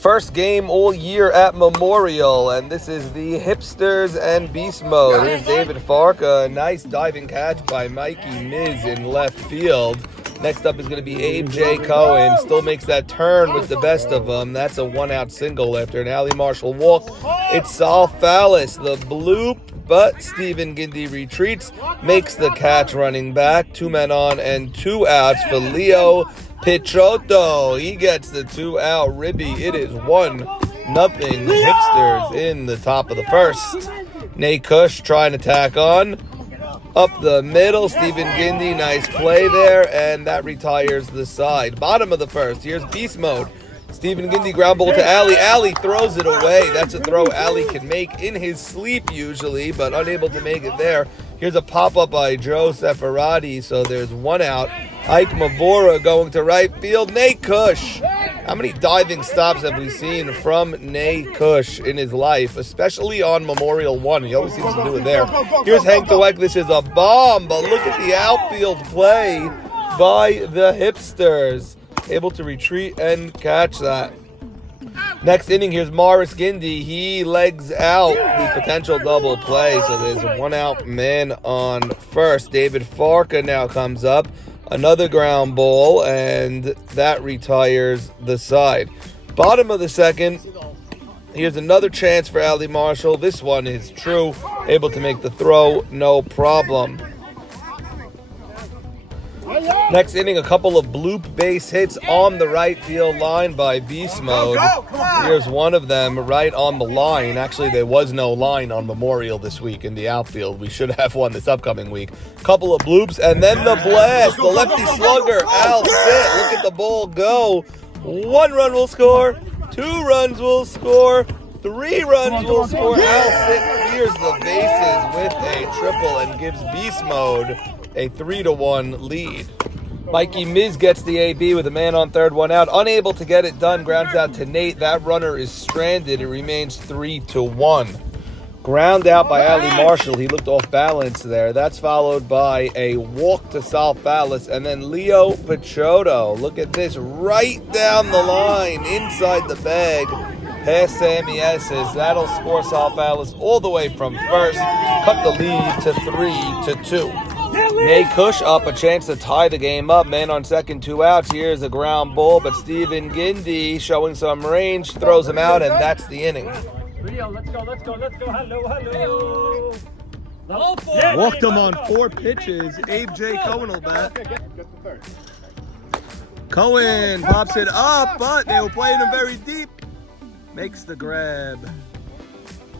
First game all year at Memorial, and this is the Hipsters and Beast Mode. Here's David Farka. Nice diving catch by Mikey Miz in left field. Next up is going to be Abe J. Cohen. Still makes that turn with the best of them. That's a one-out single after an Allie Marshall walk. It's Sal Fallis, the bloop, but Stephen Gindy retreats, makes the catch running back. 2 men on and 2 outs for Leo Pichotto. He gets the 2-out ribby. It is 1-0 Hipsters in the top of the first. Nate Kush trying to tack on. Up the middle, Stephen Gindy, nice play there, and that retires the side. Bottom of the first, here's Beast Mode. Stephen Gindy ground ball to Allie. Allie throws it away. That's a throw Allie can make in his sleep usually, but unable to make it there. Here's a pop-up by Joe Seferati, so there's 1 out. Ike Mavora going to right field. Nate Kush. How many diving stops have we seen from Nate Kush in his life, especially on Memorial 1? He always seems to do it there. Here's Hank Dweck. This is a bomb, but look at the outfield play by the Hipsters. Able to retreat and catch that. Next inning, here's Morris Gindy. He legs out the potential double play, so there's a 1-out man on first. David Farka now comes up. Another ground ball, and that retires the side. Bottom of the second, here's another chance for Allie Marshall. This one is true. Able to make the throw, no problem. Next inning, a couple of bloop base hits on the right field line by Beast Mode. Here's one of them right on the line. Actually, there was no line on Memorial this week in the outfield. We should have one this upcoming week. Couple of bloops, and then the blast. The lefty slugger, Al Sitt. Look at the ball go. 1 run will score. 2 runs will score. 3 runs will score. Al Sitt clears the bases with a triple and gives Beast Mode a 3-1 lead. Mikey Miz gets the AB with a man on third, 1 out. Unable to get it done, grounds out to Nate. That runner is stranded. It remains 3-1. Ground out by Allie Marshall. He looked off balance there. That's followed by a walk to Sal Fallis, and then Leo Pichotto. Look at this, right down the line, inside the bag, past Sammy Esses. That'll score Sal Fallis all the way from first. Cut the lead to 3-2. Nate Kush up, a chance to tie the game up. Man on second, 2 outs. Here's a ground ball, but Stephen Gindy showing some range, throws him out, and that's the inning. Let's go. Hello. Walked him on 4 pitches. Abe J. Cohen will bat. Cohen pops it up, but they were playing him very deep. Makes the grab.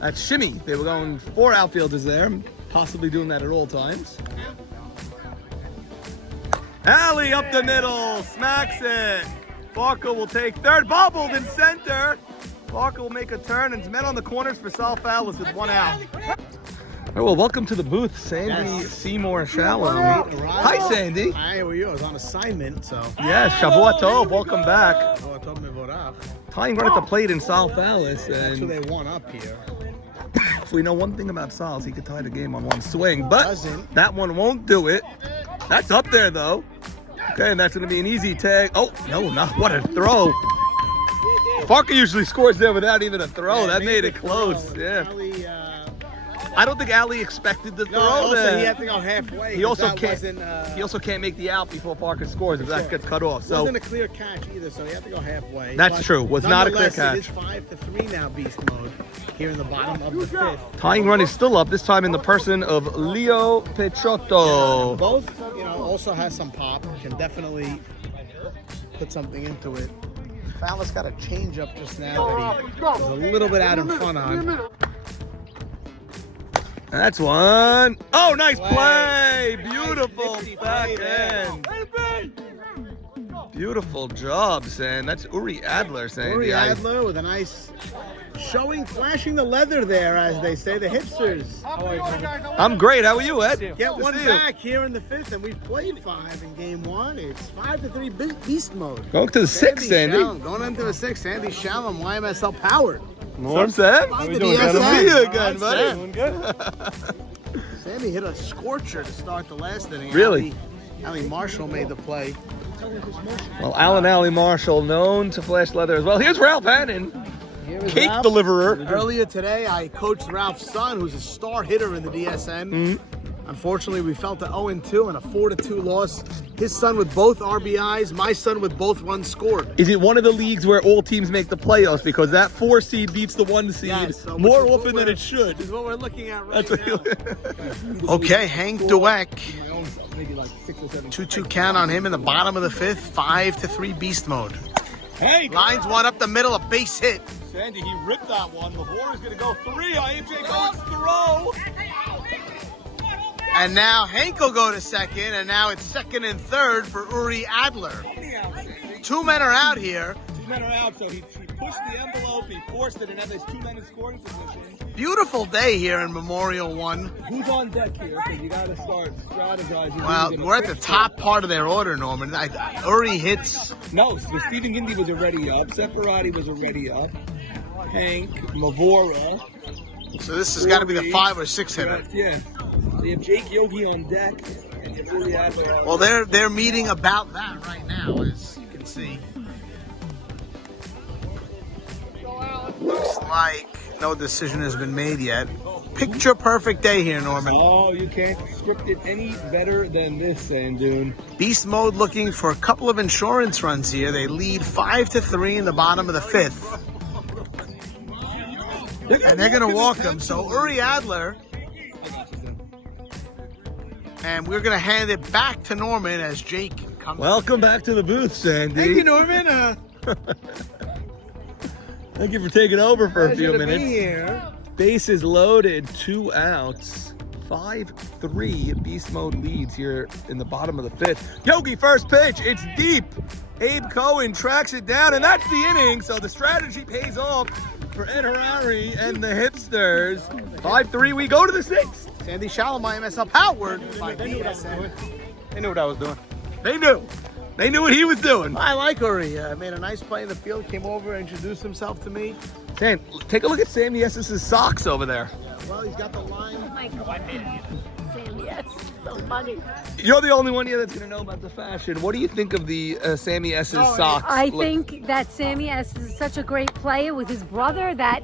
That's shimmy. They were going 4 outfielders there, possibly doing that at all times. Allie up the middle, smacks it. Farka will take third, bobbled in center. Farka will make a turn and is met on the corners for Sal Fallis with 1 out. Oh, well, welcome to the booth, Sandy Seymour Shalom. Hi, Sandy. Hi, how are you? I was on assignment, so. Yes, Shavuot Tov, welcome back. Shavuot Tov Mevorach. Tying right at the plate in Sal Fallis. That's who they want up here. If we know one thing about Sal, is he could tie the game on 1 swing, but that one won't do it. That's up there, though. Okay, and that's going to be an easy tag. Oh, no, not what a throw. Farka usually scores there without even a throw. That made it close. Yeah. I don't think Allie expected the throw there. He had to go halfway. He also can't make the out before Farka scores if that gets cut off. So it wasn't a clear catch either, so he had to go halfway. That's true. Was not a clear catch. It is 5-3 now, Beast Mode, here in the bottom of the 5th. Tying run is still up, this time in the person of Leo Pichotto. Both, also has some pop. Can definitely put something into it. Fallis got a change up just now that he was a little bit out in front on. That's one. Oh, nice play. Beautiful back end. Beautiful job, San. That's Uri Adler, San. Uri Adler with a nice showing, flashing the leather there, as they say, the Hipsters. I'm great. How are you, Ed? Get one back here in the 5th, and we've played 5 in game 1. It's 5-3 Beast Mode. Going to the 6th, Sandy. Going into the 6th, Sandy Shalom, YMSL powered. Norm Sam? How we doing? Good to see you again, buddy. Doing good. Sammy hit a scorcher to start the last inning. Really? Allie Marshall made the play. Well, Alan Alley Marshall, known to flash leather as well. Here's Ralph Hannon, cake Ralph. deliverer. Earlier today, I coached Ralph's son, who's a star hitter in the DSN. Unfortunately, we fell to 0-2 and a 4-2 loss. His son with both RBIs, my son with both runs scored. Is it one of the leagues where all teams make the playoffs because that 4 seed beats the 1 seed Yes, more often than it should? Which is what we're looking at right That's now. Okay, Hank Dweck. 2-2 count on him in the bottom of the 5th. 5-3 beast mode. Hey, Lines one up the middle, a base hit. Sandy, he ripped that one. Lavore is going to go 3. AJ goes throw. And now Hank will go to second, and now it's second and third for Uri Adler. 2 men are out here. 2 men are out, so he pushed the envelope, he forced it, and now there's 2 men in scoring position. Beautiful day here in Memorial 1. Who's on deck here? Because you got to start strategizing. Well, we're at the top part of their order, Norman. Uri hits. No, so Stephen Gindy was already up. Separati was already up. Hank, Mavora. So this has got to be the 5 or 6 hitter. Yeah. So you have Jake Yogi on deck. And you have Uri Adler. Well, they're meeting about that right now, as you can see. Looks like no decision has been made yet. Picture perfect day here, Norman. Oh, you can't script it any better than this, Sandoon. Beast mode looking for a couple of insurance runs here. They lead 5-3 in the bottom of the 5th. And they're going to walk him. So Uri Adler. And we're going to hand it back to Norman as Jake comes. Welcome back to the booth, Sandy. Thank you, Norman. Thank you for taking over for a few Pleasure to be minutes. here. Bases loaded, 2 outs. 5-3 beast mode leads here in the bottom of the 5th. Yogi first pitch, it's deep. Abe Cohen tracks it down, and that's the inning. So the strategy pays off for Ed Harari and the Hipsters. 5-3, we go to the 6th. Sandy Shalimar, MSL powered by BSN. They knew what I was doing. They knew. They knew what he was doing. I like Uri. Made a nice play in the field, came over, introduced himself to me. Sam, take a look at Sammy Ess's socks over there. Well, he's got the line. My God. Sam, yes. So funny. You're the only one here that's going to know about the fashion. What do you think of the Sammy Ess's socks? I think that Sammy S is such a great player with his brother that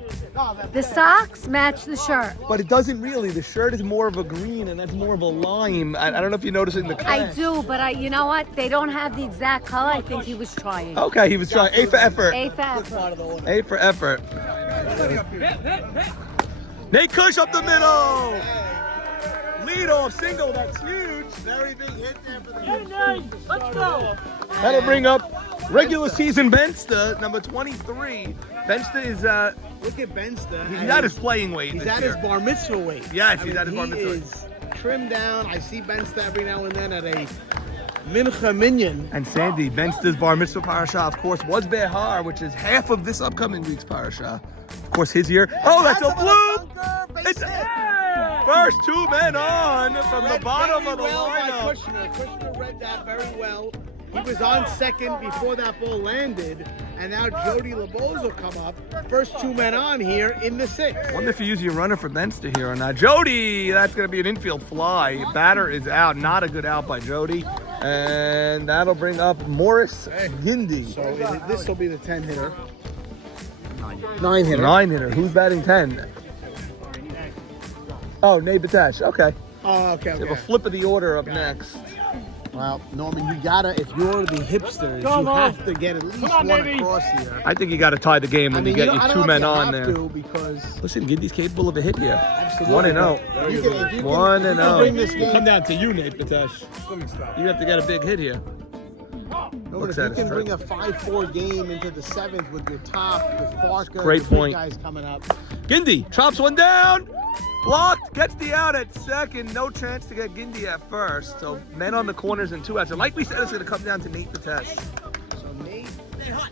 the socks match the shirt. But it doesn't really. The shirt is more of a green, and that's more of a lime. I don't know if you noticed it in the cut. I do, but you know what? They don't have the exact color. I think he was trying. Okay, he was trying. A for effort. A fast. A for effort. Nate Kush up the middle. Lead off single. That's huge. Very big hit there for the Let's go. That'll bring up regular season Bensta, number 23. Bensta is Look at Bensta. he's at his playing weight. He's this at year. his bar mitzvah weight. Yes, he's at his bar mitzvah weight. He is trimmed down. I see Bensta every now and then at a mincha minyan. And Sandy, Bensta's bar mitzvah parasha, of course, was Behar, which is half of this upcoming week's parasha. Of course, his year. Oh, that's a bloop! It's first 2 men on from the bottom of the lineup. Kushner read that very well. He was on second before that ball landed, and now Jody LeBeau will come up. First 2 men on here in the 6th. Wonder if you use your runner for Bensta here or not. Jody, that's going to be an infield fly. Batter is out. Not a good out by Jody. And that'll bring up Morris Gindy. So this will be the 10 hitter. 9 hitter. 9 hitter. Who's batting 10? Oh, Nate Batesh. Okay. Oh, okay, We have a okay. flip of the order up next. Well, Norman, you gotta, if you're the hipsters, Go, you Mo. have to get at least Come on, one baby. across here. I think you got to tie the game when you get I your don't 2 know if men you on have there. to because Listen, Gindy's capable of a hit here. absolutely. 1-0. If you can 1-0. bring this game, Come down to you, Nate Batesh. You have to get a big hit here. Norman, Looks if at you it can straight. bring a 5-4 game into the 7th with your top, with Farker, Great the big point. guys coming up. Gindy chops one down. Blocked, gets the out at second. No chance to get Gindy at first. So men on the corners and 2 outs. And like we said, it's going to come down to Nate Batesh. So Nate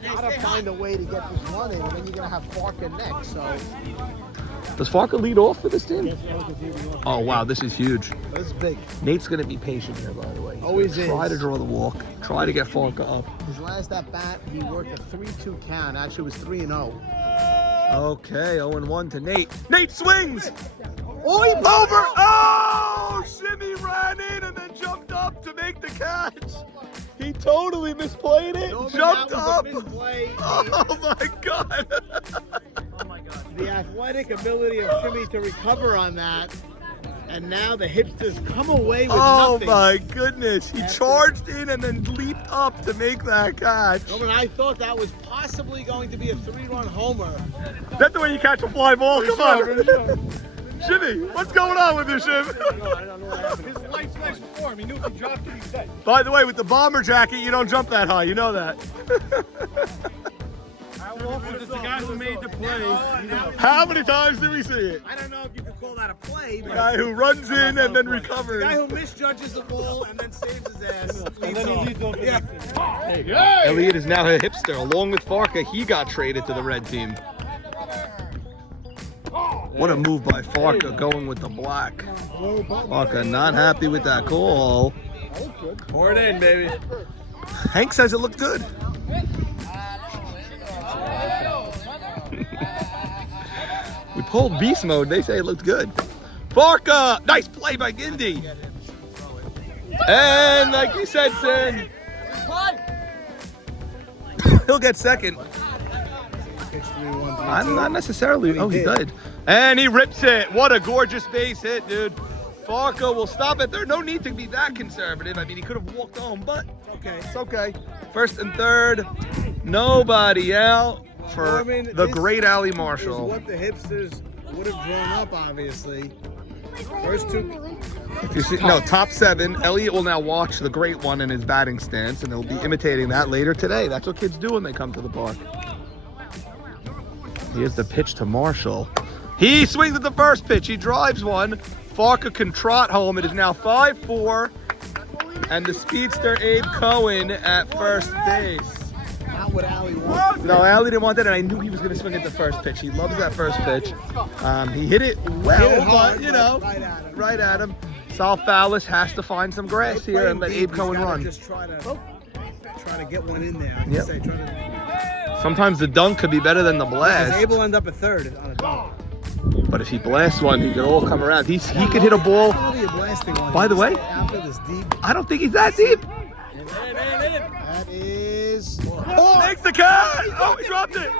gotta find a way to get this running, and then you're gonna have Farker next. So Does Farker lead off for this team? Oh, wow, this is huge. this is big. Nate's going to be patient here, by the way. Always is. Try to draw the walk. Try to get Farker up. His last at bat, he worked a 3-2 count. Actually, it was 3-0. Okay, 0-1 to Nate. Nate swings! Oh, he Over! Oh! Shimmy ran in and then jumped up to make the catch. He totally misplayed it. Norman, Jumped that was up. a misplay. Oh my God. The athletic ability of Jimmy to recover on that. And now the hipsters come away with nothing. Oh my goodness. He charged in and then leaped up to make that catch. Norman, I thought that was possibly going to be a 3-run homer. That's the way you catch a fly ball. Come on. Jimmy, what's going on with you, Jim? I don't know what happened. His life's nice for him. He knew if he dropped it, he's dead. By the way, with the bomber jacket, you don't jump that high. You know that. It's the guy who made the play. How many times do we see it? I don't know if you could call that a play, The but guy who runs in and then the recovers. guy who misjudges the ball and then saves his ass. And then he leads off the next thing. Elliot is now a hipster. Along with Farka, he got traded to the red team. What a move by Farka going with the black. Farka not happy with that call. Pour it in, baby. Hank says it looked good. We pulled beast mode. They say it looked good. Farka! Nice play by Gindy. And like you said, Sin, he'll get second. I'm not necessarily. Oh, he did. And he rips it. What a gorgeous base hit, dude. Farka will stop it. There's no need to be that conservative. I mean, he could have walked home, but Okay. it's okay. First and third, nobody out for Norman, the this great Ali Is Marshall. what the hipsters would have drawn up, obviously. First two. If you see, no, top 7. Elliot will now watch the great one in his batting stance, and he'll be imitating that later today. That's what kids do when they come to the park. Here's the pitch to Marshall. He swings at the first pitch. He drives one. Farka can trot home. It is now 5-4. And the speedster Abe Cohen at first base. Not what Ali wants. No, Ali didn't want that, and I knew he was going to swing at the first pitch. He loves that first pitch. He hit it well, Hit it hard, but, you know, right at him. Sal Fallis has to find some grass here and let Abe Cohen run. Just try to get one in there. Yep. Say, try to, Sometimes the dunk could be better than the because blast. Abe will end up a third on a dunk. But if he blasts one, he could all come around. He could hit a ball. By the way, After this deep, I don't think he's that deep. that is. Makes the catch. Oh, he dropped it.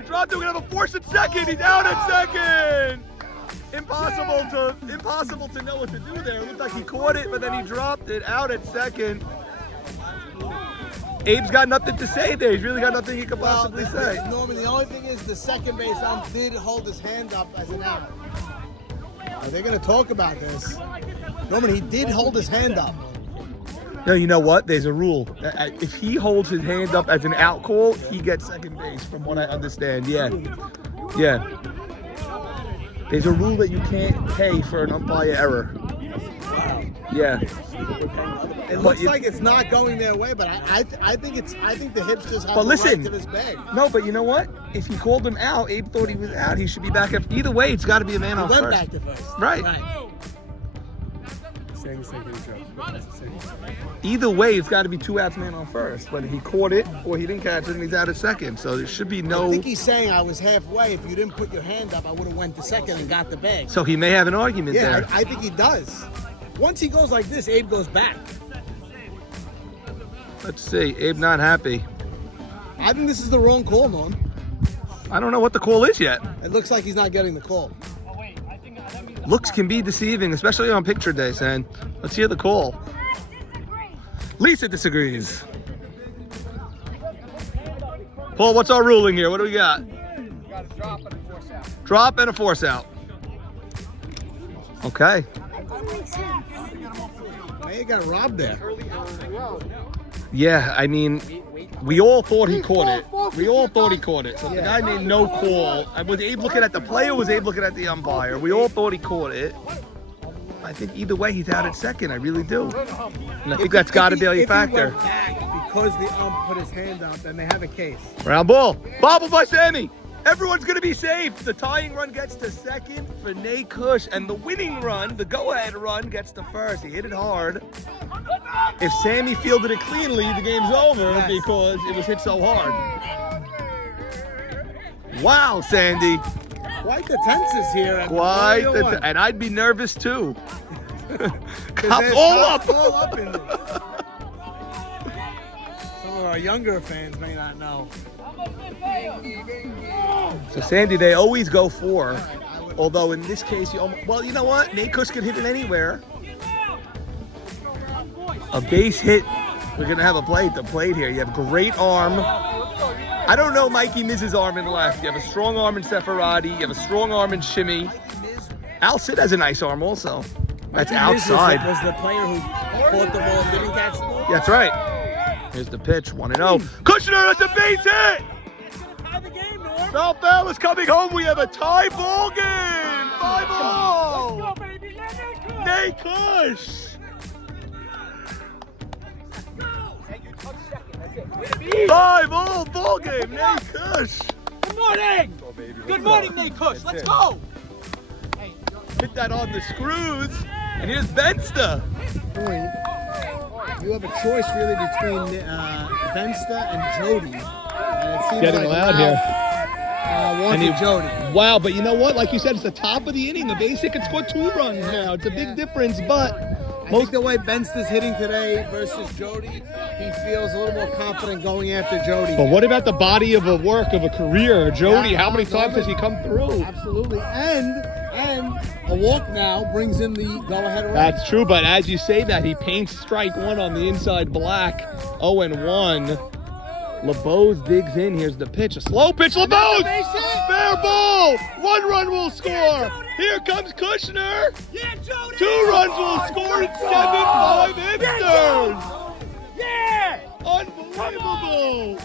He dropped it. We're gonna have a force at second. He's out at second. Impossible to know what to do there. It looked like he caught it, but then he dropped it out at second. Abe's got nothing to say there. He's really got nothing he could possibly say. Norman, the only thing is the second base ump did hold his hand up as an out. They're going to talk about this. Norman, he did hold his hand up. No, you know what? There's a rule. If he holds his hand up as an out call, he gets second base, from what I understand. Yeah. There's a rule that you can't pay for an umpire error. Yeah. It looks like it's not going their way, but I think the hipsters have But the listen, right to this bag. No, but you know what? If he called him out, Abe thought he was out. He should be back up. Either way, it's got to be a man on He went first. back to first. Right. Same mistake in the Either way, it's got to be 2 outs, man on first. Whether he caught it or he didn't catch it, and he's out at second. So there should be I no. think he's saying I was halfway. If you didn't put your hand up, I would have went to second and got the bag. So he may have an argument Yeah, there. I think he does. Once he goes like this, Abe goes back. Let's see. Abe not happy. I think this is the wrong call, Norm. I don't know what the call is yet. It looks like he's not getting the call. Looks can be deceiving, especially on picture day, San. Let's hear the call. Lisa disagrees. Paul, what's our ruling here? What do we got? Drop and a force out. Okay. He got robbed there. Yeah, I mean, we all thought he caught it. We all thought he caught it. So the guy made no call. Was Abe looking at the player or was Abe looking at the umpire? We all thought he caught it. I think either way, he's out at second. I really do. And I think that's got to be a factor. Because the ump put his hand up, then they have a case. Round ball. Bobble by Sammy. Everyone's going to be safe. The tying run gets to second for Nate Kush. And the winning run, the go-ahead run, gets to first. He hit it hard. If Sammy fielded it cleanly, the game's over because it was hit so hard. Wow, Sandy. Quite the tenses here. Quite the and I'd be nervous too. Cops all up. All up in there. our younger fans may not know. So Sandy, they always go 4. Although in this case, well, you know what? Nate Kush can hit it anywhere. A base hit. We're gonna have a play at the plate here. You have great arm. I don't know Mikey Miz's arm in left. You have a strong arm in Sefaradi. You have a strong arm in Shimmy. Al Sid has a nice arm also. That's outside. Was the player who caught the ball and didn't catch the ball? That's right. Here's the pitch, 1-0. Kushner, that's a base hit! South Bell is coming home. We have a tie ball game. 5-0. Nate Kush. 5-0 ball game. Nate Kush. Good morning. Good morning, Nate Kush. Let's go. Hit that on the screws. And here's Bensta. You have a choice really between Bensta and Jody. And it seems Getting like loud here. Wanted Jody. Wow, but you know what? Like you said, it's the top of the inning. The basic can score 2 runs now. It's a big difference, but I think the way Bensta's hitting today versus Jody, he feels a little more confident going after Jody. But what about the body of a work of a career? Jody, how many times has he come through? Absolutely. And a walk now brings in the go-ahead run. That's true, but as you say that, he paints strike 1 on the inside black. 0-1. LeBeau digs in. Here's the pitch. A slow pitch. LeBeau! Fair ball! 1 run will score. Here comes Kushner. 2 runs will score. It's 7-5 Hipsters. Yeah! Unbelievable.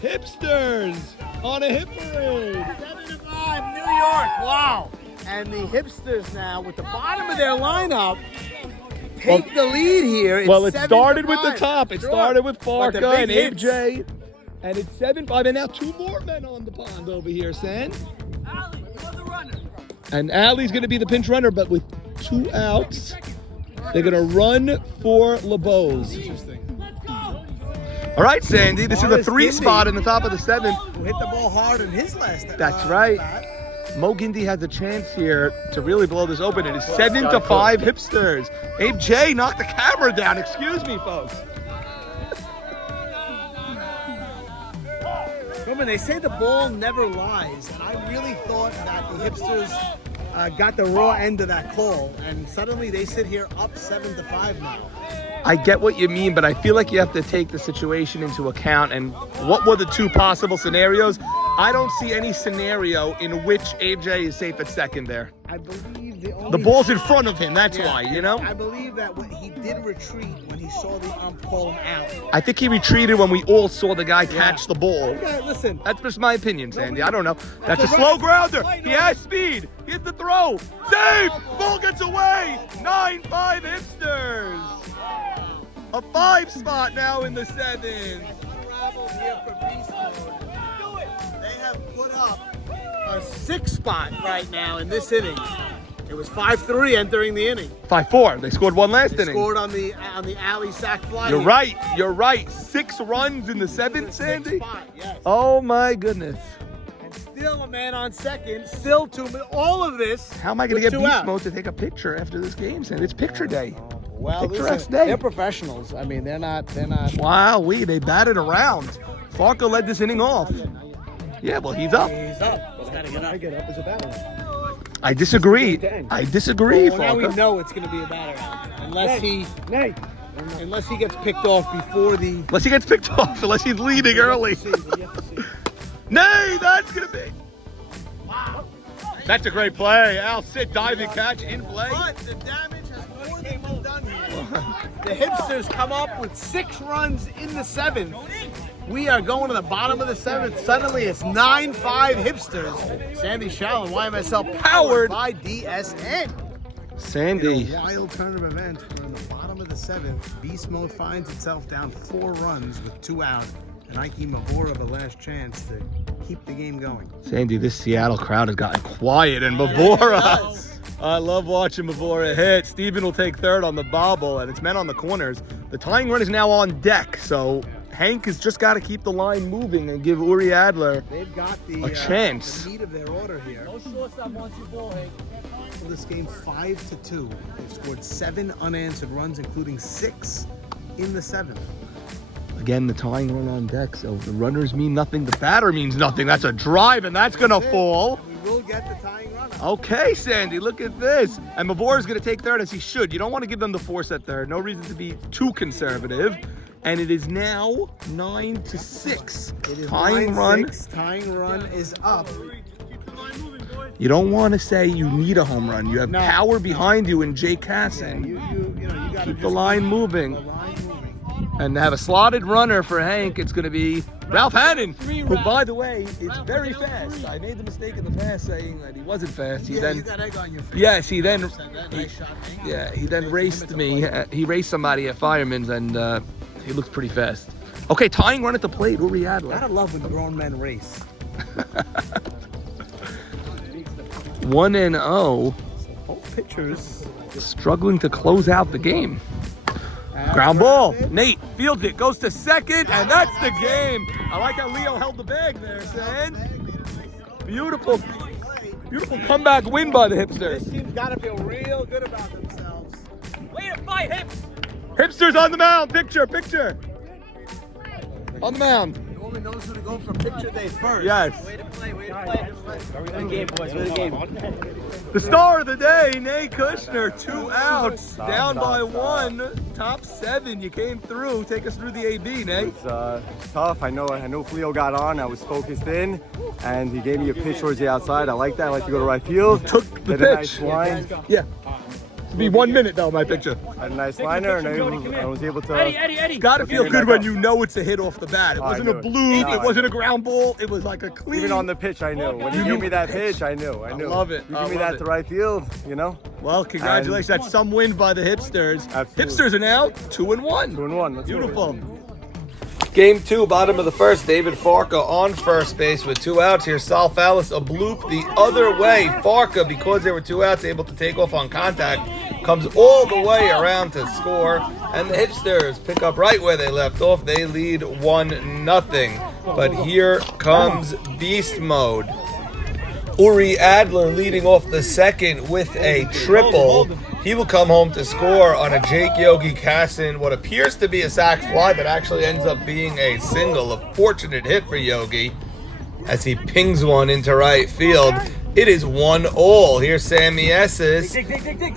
Hipsters on a hip parade. 7-5 New York. Wow. And the Hipsters now with the bottom of their lineup take the lead here. It's Well, it started 7-5. with the top. It Sure. started with But the Farka big and Abe hits. J. And it's 7-5. And now 2 more men on the pond over here, San. And Allie's going to be the pinch runner, but with 2 outs, they're going to run for LeBeau's. All right, Sandy, this is a 3 spot in the top of the 7th. Who hit the ball hard in his last That's right. Mo Gindy has a chance here to really blow this open. It is 7-5 Hipsters. Abe J knocked the camera down. Excuse me, folks. Remember, they say the ball never lies, and I really thought that the Hipsters got the raw end of that call, and suddenly they sit here up 7-5 now. I get what you mean, but I feel like you have to take the situation into account. And what were the 2 possible scenarios? I don't see any scenario in which AJ is safe at second there. I believe The ball's in front of him, that's why, you know? I believe that he did retreat when he saw the ump call him out. I think he retreated when we all saw the guy catch the ball. Okay, listen. That's just my opinion, Sandy. I don't know. That's a slow grounder. He has speed. Here's the throw. Save! Ball gets away. 9-5 Hipsters. A 5 spot now in the 7th. Unraveled here for Beast Mode. They have put up a 6 spot right now in this inning. It was 5-3 entering the inning. 5-4. They scored 1 last They inning. scored on the alley sack fly. You're right. You're right. 6 runs in the 7th, Sandy. Spot, yes. Oh my goodness. And still a man on second. Still 2. All of this. How am I going to with get 2 Beast out. Mode to take a picture after this game, Sandy? It's picture day. Well, Picturesque listen, day. they're professionals. I mean, they're not. Wow, they batted around. Farka led this inning off. Yeah, well, he's up. He's up. He's got to get up. Get up as a batter. I disagree. I disagree, Well, now we Farka. know it's going to be a batter out. Unless he gets picked off before the. Unless he gets picked off, unless he's leading early. Nay, that's going to be. Wow. That's a great play. Al Sit diving catch in play. But the damage has more than been done here. The Hipsters come up with 6 runs in the 7th. We are going to the bottom of the 7th. Suddenly it's 9-5 Hipsters. Sandy Shallon, YMSL, powered by DSN. Sandy. In a wild turn of events, we're in the bottom of the 7th. Beast Mode finds itself down 4 runs with 2 out. And Ike Mavora the last chance to keep the game going. Sandy, this Seattle crowd has gotten quiet, and Mavora. I love watching Mavora hit. Steven will take third on the bobble, and it's men on the corners. The tying run is now on deck, so Hank has just got to keep the line moving and give Uri Adler They've got the, a chance. the meat of their order here. For this game 5-2. They've scored 7 unanswered runs, including 6 in the 7th. Again, the tying run on deck, so the runners mean nothing. The batter means nothing. That's a drive, and that's going to fall. We will get the tying run. Okay, Sandy, look at this. And Mavor is going to take third, as he should. You don't want to give them the force at third. No reason to be too conservative. And it is now 9-6. It is Tying run. Tying run is up. You don't want to say you need a home run. You have No. power behind you in Jay Casson. You gotta Keep the just line keep moving. the line moving. And have a slotted runner for Hank. It's going to be Ralph Hannon, who, by the way, is very fast. I made the mistake in the past saying that he wasn't fast. He Yeah, then, you got egg on your face. yes, he then, Nice shot, Hank. yeah, he then raced me. He raced somebody at Fireman's, and he looks pretty fast. Okay, tying run at the plate. Uri Adler. Gotta love when grown men race. 1-0. Both pitchers. Struggling to close out the game. Ground ball. Nate fields it, goes to second, and that's the game. I like how Leo held the bag there, Sand. Beautiful, beautiful comeback win by the This Hipsters. team's gotta feel real good about themselves. Way to fight, Hips. Hipsters on the mound. Picture. On the mound. He only knows who to go for picture day first. Yes. Way to play. Good game, boys. Good game. The star of the day, Nate Kushner. 2 outs, down by 1. Top 7. You came through. Take us through the AB, Nate. It's tough. I know Leo got on. I was focused in, and he gave me a pitch towards the outside. I like that. I like to go to right field. Took the Hit a nice pitch. line. Yeah. It'll be 1 minute though, my picture. Had a nice liner, and I was able to. Eddie. Gotta feel Okay, good back when up. you know it's a hit off the bat. It I wasn't a knew it. bloop, No, it I wasn't knew a ground ball, it was like a clean. Even on the pitch, I knew. When you You gave me that pitch. pitch, I knew. I love it. You I give me love that it. to right field, you know? Well, congratulations. That's some win by the Hipsters. Absolutely. Hipsters are now 2-1. 2-1. Let's do it. Beautiful. Game 2, bottom of the first. David Farka on first base with 2 outs. Here's Sal Fallis, a bloop the other way. Farka, because there were 2 outs, able to take off on contact, comes all the way around to score. And the Hipsters pick up right where they left off. They lead 1-0. But here comes Beast Mode. Uri Adler leading off the second with a triple. He will come home to score on a Jake Yogi Casson, what appears to be a sac fly, but actually ends up being a single. A fortunate hit for Yogi as he pings one into right field. It is 1-1. Here's Sammy Esses.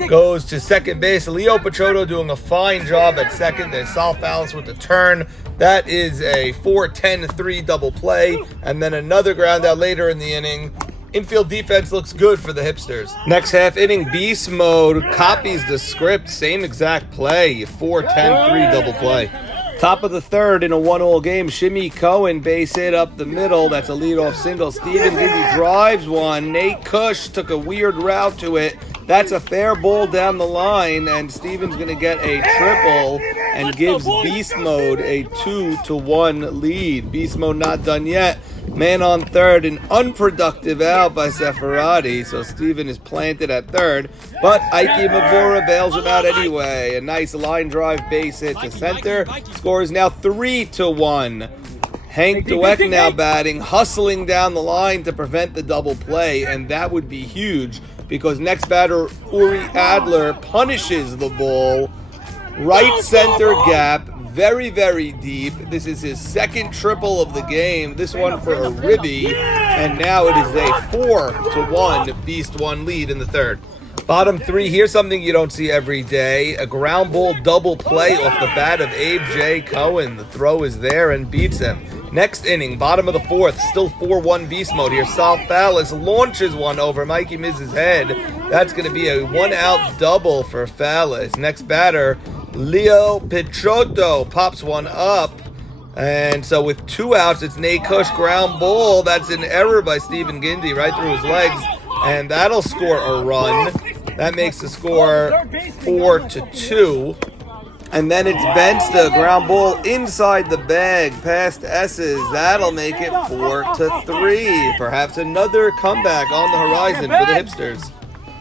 Goes to second base. Leo Pachotto doing a fine job at second. There's Sal Fallis with the turn. That is a 4-10-3 double play. And then another ground out later in the inning. Infield defense looks good for the Hipsters. Next half inning, Beast Mode copies the script. Same exact play. 4-10-3 double play. Top of the third in a 1-1 game. Shimmy Cohen base hit up the middle. That's a leadoff single. Steven Gibby drives one. Nate Kush took a weird route to it. That's a fair ball down the line, and Steven's going to get a triple and gives Beast Mode a 2-1 lead. Beast Mode not done yet. Man on third, an unproductive out by Seferati, so Steven is planted at third, but Ike Mavora bails him out anyway. A nice line drive base hit to center. Score is now 3-1. Hank Dweck now batting, hustling down the line to prevent the double play, and that would be huge because next batter, Uri Adler, punishes the ball. Right center gap, very, very deep. This is his second triple of the game. This one for a ribby, and now it is a 4-1 Beast 1 lead in the third. Bottom 3, here's something you don't see every day. A ground ball double play off the bat of Abe J. Cohen. The throw is there and beats him. Next inning, bottom of the fourth, still 4-1 Beast Mode here. Sal Fallis launches one over Mikey Miz's head. That's going to be a 1-out double for Fallis. Next batter, Leo Pachotto pops one up. And so with 2 outs, it's Nate Kush ground ball. That's an error by Stephen Gindy right through his legs. And that'll score a run. That makes the score 4-2. And then it's Bensta, ground ball inside the bag, past S's. That'll make it 4-3. Perhaps another comeback on the horizon for the Hipsters.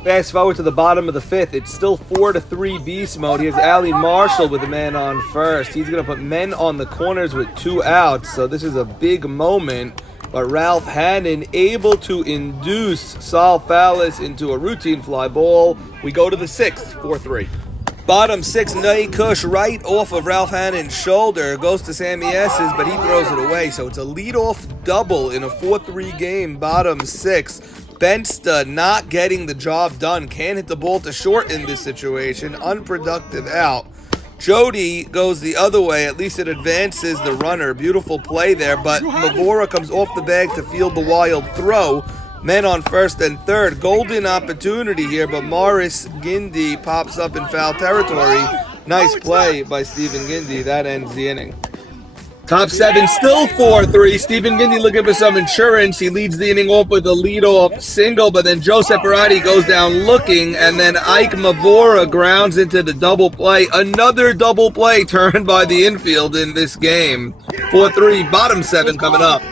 Fast forward to the bottom of the fifth. It's still 4-3 Beast Mode. Here's Ali Marshall with a man on first. He's going to put men on the corners with 2 outs. So this is a big moment. But Ralph Hannon able to induce Sal Fallis into a routine fly ball. We go to the 6th, 4-3. Bottom 6, Nate Kush right off of Ralph Hannon's shoulder. Goes to Sammy S's, but he throws it away. So it's a leadoff double in a 4-3 game. Bottom 6. Bensta not getting the job done. Can't hit the ball to short in this situation. Unproductive out. Jody goes the other way. At least it advances the runner. Beautiful play there, but Mavora comes off the bag to field the wild throw. Men on first and third. Golden opportunity here, but Morris Gindy pops up in foul territory. Nice play by Stephen Gindy. That ends the inning. Top 7 still 4-3. Stephen Gindy looking for some insurance. He leads the inning off with a leadoff single, but then Joe Separati goes down looking, and then Ike Mavora grounds into the double play. Another double play turned by the infield in this game. 4-3, bottom 7 coming up.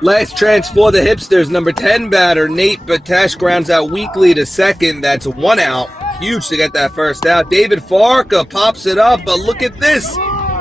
Last chance for the Hipsters. Number 10 batter, Nate Batesh grounds out weakly to second. That's 1 out. Huge to get that first out. David Farka pops it up, but look at this.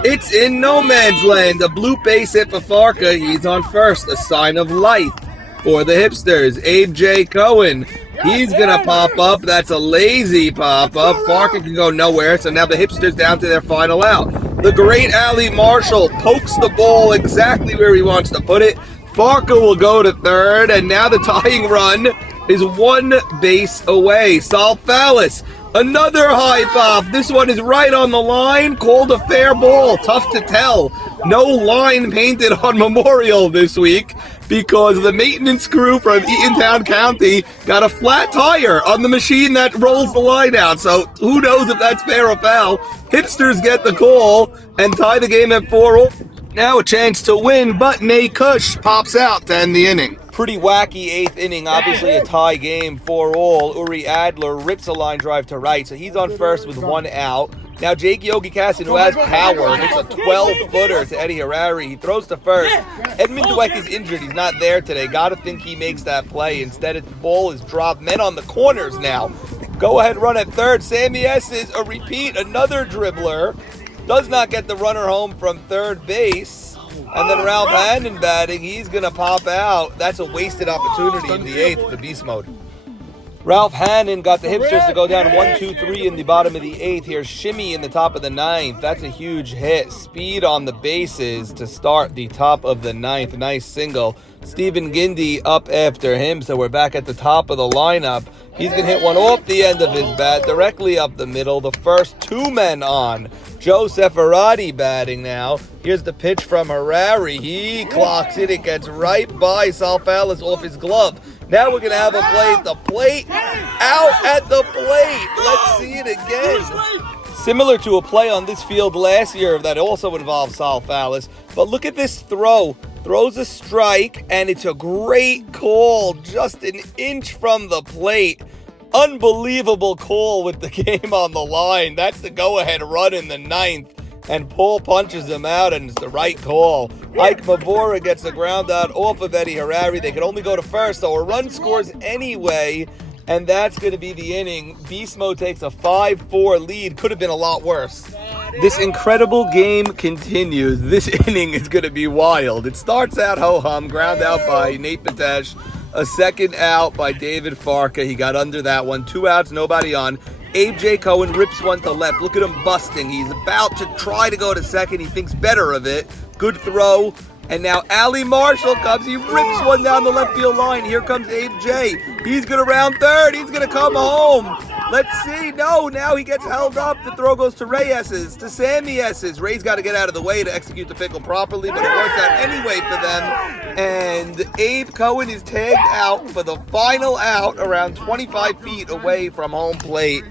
It's in no man's land. A blue base hit for Farka. He's on first. A sign of life for the Hipsters. Abe J. Cohen. He's going to pop up. That's a lazy pop-up. Farka can go nowhere, so now the Hipsters down to their final out. The great Ali Marshall pokes the ball exactly where he wants to put it. Farka will go to third, and now the tying run is 1 base away. Sal Fallis, another high pop. This one is right on the line. Called a fair ball. Tough to tell. No line painted on Memorial this week because the maintenance crew from Eatontown County got a flat tire on the machine that rolls the line out. So who knows if that's fair or foul. Hipsters get the call and tie the game at 4-all. Now a chance to win, but Nate Kush pops out to end the inning. Pretty wacky 8th inning, obviously a tie game 4-all. Uri Adler rips a line drive to right, so he's on first with 1 out. Now Jake Yogi Cassin, who has power, hits a 12-footer to Eddie Harari. He throws to first. Edmund Dweck is injured. He's not there today. Got to think he makes that play. Instead, the ball is dropped. Men on the corners now. Go ahead run at third. Sammy S is a repeat. Another dribbler. Does not get the runner home from third base. And then Ralph Hannon batting. He's going to pop out. That's a wasted opportunity in the 8th for beast mode. Ralph Hannon got the Hipsters to go down 1-2-3 in the bottom of the 8th. Here's Shimmy in the top of the 9th. That's a huge hit. Speed on the bases to start the top of the 9th. Nice single. Stephen Gindy up after him, so we're back at the top of the lineup. He's going to hit one off the end of his bat, directly up the middle. The first 2 men on. Joe Seferati batting now. Here's the pitch from Harari. He clocks it. It gets right by Salfalis off his glove. Now we're going to have a play at the plate. Out at the plate. Let's see it again. Similar to a play on this field last year that also involved Salfalis. But look at this throw. Throws a strike, and it's a great call. Just an inch from the plate. Unbelievable call with the game on the line. That's the go-ahead run in the 9th. And Paul punches him out, and it's the right call. Ike Mavora gets the ground out off of Eddie Harari. They could only go to first, so a run scores anyway, and that's going to be the inning. Beast Mode takes a 5-4 lead. Could have been a lot worse. This incredible game continues. This inning is going to be wild. It starts out ho-hum, ground out by Nate Batesh. A second out by David Farka. He got under that one. 2 outs, nobody on. Abe J. Cohen rips one to left. Look at him busting. He's about to try to go to second. He thinks better of it. Good throw. And now Ali Marshall comes. He rips one down the left field line. Here comes Abe J. He's going to round third. He's going to come home. Let's see. No, now he gets held up. The throw goes to Ray S's, to Sammy S's. Ray's got to get out of the way to execute the pickle properly, but it works out anyway for them. And Abe Cohen is tagged out for the final out around 25 feet away from home plate.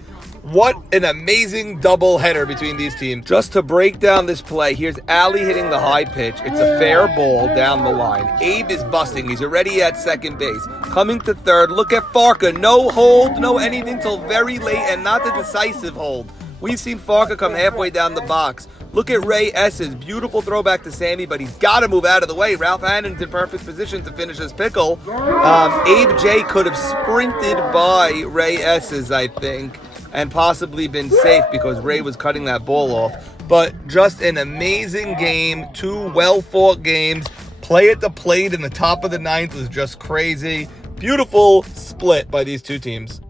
What an amazing doubleheader between these teams. Just to break down this play, here's Ali hitting the high pitch. It's a fair ball down the line. Abe is busting. He's already at second base. Coming to third, look at Farka. No hold, no anything till very late, and not the decisive hold. We've seen Farka come halfway down the box. Look at Ray S's beautiful throwback to Sammy, but he's got to move out of the way. Ralph Hannon's in perfect position to finish his pickle. Abe J could have sprinted by Ray S's, I think, and possibly been safe because Ray was cutting that ball off. But just an amazing game. 2 well-fought games. Play at the plate in the top of the 9th was just crazy. Beautiful split by these 2 teams.